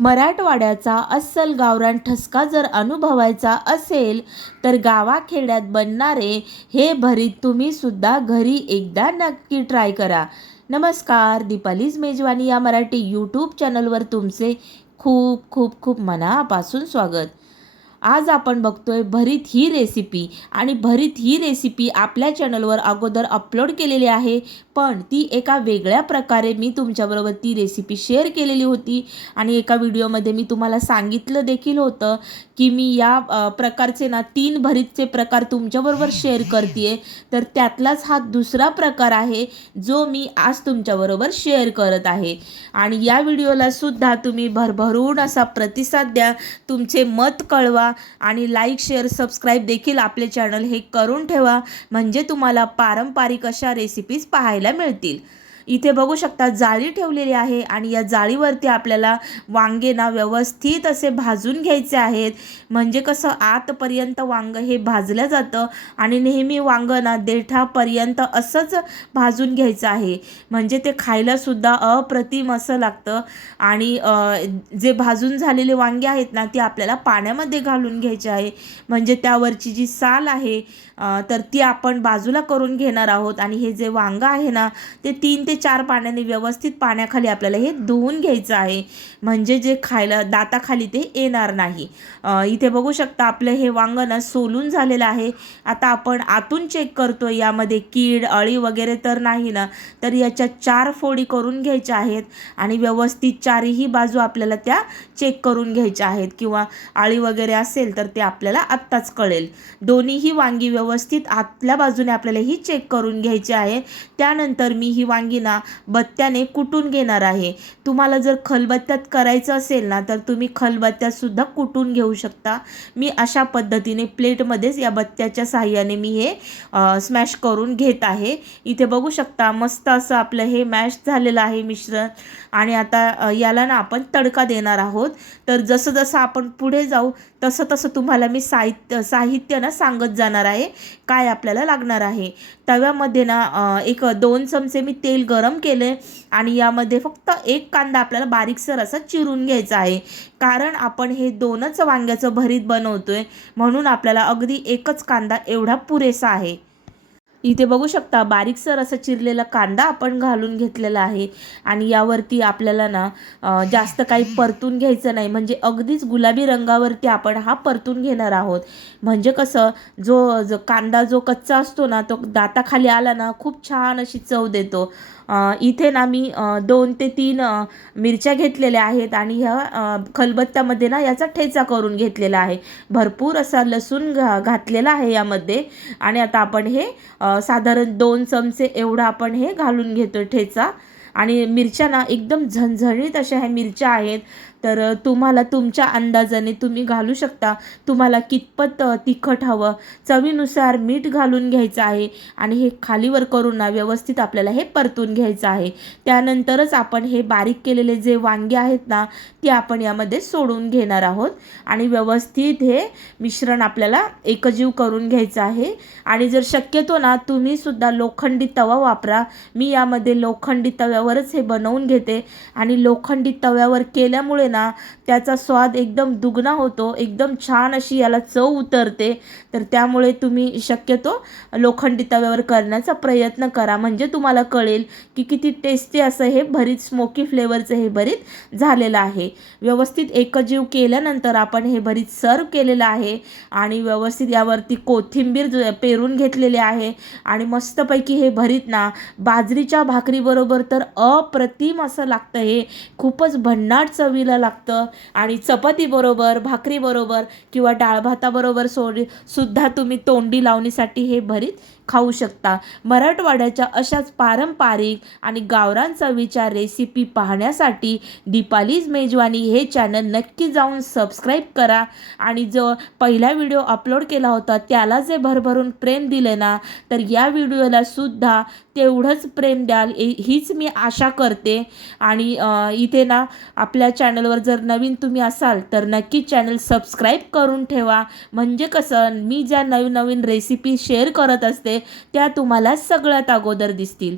मराठवाड्याचा अस्सल गावरान ठसका जर अनुभवायचा असेल तर गावाखेड्यात बनणारे हे भरीत तुम्ही सुद्धा घरी एकदा नक्की ट्राय करा. नमस्कार दीपालीज मेजवानी या मराठी यूट्यूब चॅनलवर तुमचे खूप खूप खूप मनापासून स्वागत. आज आपण बघतोय भरीत ही रेसिपी आणि भरीत ही रेसिपी आपल्या चॅनलवर अगोदर अपलोड केलेली आहे. पण ती एका वेगळ्या प्रकारे मी तुमच्याबरोबर ती रेसिपी शेअर केलेली होती. आणि एका व्हिडिओमध्ये मी तुम्हाला सांगितलं देखील होतं की मी या प्रकारचे ना तीन भरीतचे प्रकार तुमच्याबरोबर शेअर करते तर त्यातलाच हा दुसरा प्रकार आहे जो मी आज तुमच्याबरोबर शेअर करत आहे. आणि या व्हिडिओला सुद्धा तुम्ही भरभरून असा प्रतिसाद द्या तुमचे मत कळवा आणि लाईक शेअर सबस्क्राईब देखील आपले चॅनल हे करून ठेवा. म्हणजे तुम्हाला पारंपरिक अशा रेसिपीज पाहायला मिळतील. इथे बघू शकता जाळी ठेवलेली आहे आणि या जाळीवरती आपल्याला वांगे ना व्यवस्थित असे भाजून घ्यायचे आहेत. म्हणजे कसं आतपर्यंत वांग हे भाजलं जातं आणि नेहमी वांग ना देठापर्यंत असंच भाजून घ्यायचं आहे. म्हणजे ते खायलासुद्धा अप्रतिम असं लागतं. आणि जे भाजून झालेले वांगे आहेत ना ती आपल्याला पाण्यामध्ये घालून घ्यायचे आहे. म्हणजे त्यावरची जी साल आहे तर ती आपण बाजूला करून घेणार आहोत. आणि हे जे वांग आहे ना ते तीन ते चार पाण्याने व्यवस्थित पाण्याखाली आपल्याला हे धुवून घ्यायचं आहे. म्हणजे जे खायला दाताखाली ते येणार नाही. इथे बघू शकता आपलं हे वांग ना सोलून झालेलं आहे. आता आपण आतून चेक करतो यामध्ये कीड अळी वगैरे तर नाही ना तर याच्या चार फोडी करून घ्यायच्या आहेत आणि व्यवस्थित चारही बाजू आपल्याला त्या चेक करून घ्यायच्या आहेत. किंवा आळी वगैरे असेल तर ते आपल्याला आत्ताच कळेल. दोन्हीही वांगी व्यवस्थित आतल्या बाजूने आपल्याला ही चेक करून घ्यायची आहे. त्यानंतर मी ही वांगी ना बत्त्याने कुटून घेणार आहे. तुम्हाला जर खलबत्त्यात करायचं असेल ना तर तुम्ही खलबत्त्यात सुद्धा कुटून घेऊ शकता. मी अशा पद्धतीने प्लेटमध्येच या बत्त्याच्या सहाय्याने मी हे स्मॅश करून घेत आहे. इथे बघू शकता मस्त असं आपलं हे मॅश झालेलं आहे मिश्रण. आणि आता याला ना आपण तडका देणार आहोत. तर जसं जसं आपण पुढे जाऊ तसं तसं तुम्हाला मी साहित्य साहित्य ना सांगत जाणार आहे काय आपल्याला लागणार आहे. तव्यामध्ये ना एक दोन चमचे मी तेल गरम केले आणि यामध्ये फक्त एक कांदा आपल्याला बारीकसर असा चिरून घ्यायचा आहे. कारण आपण हे दोनच वांग्याचं भरीत बनवतोय म्हणून आपल्याला अगदी एकच कांदा एवढा पुरेसा आहे. इथे बघू शकता बारीकसर असं चिरलेला कांदा आपण घालून घेतलेला आहे. आणि यावरती आपल्याला ना जास्त काही परतून घ्यायचं नाही. म्हणजे अगदीच गुलाबी रंगावरती आपण हा परतून घेणार आहोत. म्हणजे कसं जो जो कांदा जो कच्चा असतो ना तो दाताखाली आला ना खूप छान अशी चव देतो. इथे ना मी दोन ते तीन मिरच्या घेतलेल्या आहेत. आणि ह्या खलबत्त्यामध्ये ना याचा ठेचा करून घेतलेला आहे. भरपूर असा लसूण घा घातलेला आहे यामध्ये. आणि आता आपण हे साधारण दोन चमचे एवढा आपण हे घालून घेतो ठेचा. आणि मिरच्या ना एकदम झणझणीत अशा ह्या मिरच्या आहेत. तर तुम्हाला तुमच्या अंदाजाने तुम्ही घालू शकता. तुम्हाला कितपत तिखट हवं चवीनुसार मीठ घालून घ्यायचं आहे. आणि हे खालीवर करून ना व्यवस्थित आपल्याला हे परतून घ्यायचं आहे. त्यानंतरच आपण हे बारीक केलेले जे वांगे आहेत ना ते आपण यामध्ये सोडून घेणार आहोत. आणि व्यवस्थित हे मिश्रण आपल्याला एकजीव करून घ्यायचं आहे. आणि जर शक्यतो ना तुम्हीसुद्धा लोखंडी तवा वापरा. मी यामध्ये लोखंडी तव्यावरच हे बनवून घेते. आणि लोखंडी तव्यावर केल्यामुळे ना त्याचा स्वाद एकदम दुगना होतो एकदम छान अशी याला चव उतरते. तर त्यामुळे तुम्ही शक्यतो लोखंडी तव्यावर करण्याचा प्रयत्न करा. म्हणजे तुम्हाला कळेल की किती टेस्टी असं हे भरीत स्मोकी फ्लेवरचं हे भरीत झालेलं आहे. व्यवस्थित एकजीव केल्यानंतर आपण हे भरीत सर्व केलेलं आहे. आणि व्यवस्थित यावरती कोथिंबीर पेरून घेतलेली आहे. आणि मस्तपैकी हे भरीत ना बाजरीच्या भाकरीबरोबर तर अप्रतिम असं लागतं हे. खूपच भन्नाट चवीला लागतं. आणि चपातीबरोबर भाकरीबरोबर किंवा डाळभाताबरोबर सोडी सुद्धा तुम्ही तोंडी लावणीसाठी हे भरीत खाऊ शकता. मराठवाड्याच्या अशाच पारंपरिक आणि गावरान चवीच्या रेसिपी पाहण्यासाठी दीपालीज मेजवानी हे चॅनल नक्की जाऊन सबस्क्राईब करा. आणि जो पहिला व्हिडिओ अपलोड केला होता त्याला जे भरभरून प्रेम दिले ना तर या व्हिडिओला सुद्धा तेवढंच प्रेम द्याल. हीच मी आशा करते. आणि इथे ना आपल्या चॅनलवर जर नवीन तुम्ही असाल तर नक्की चॅनल सबस्क्राईब करून ठेवा. म्हणजे कसं मी ज्या नवीन नवीन रेसिपी शेअर करत असते त्या तुम्हाला सगळ्यात अगोदर दिसतील.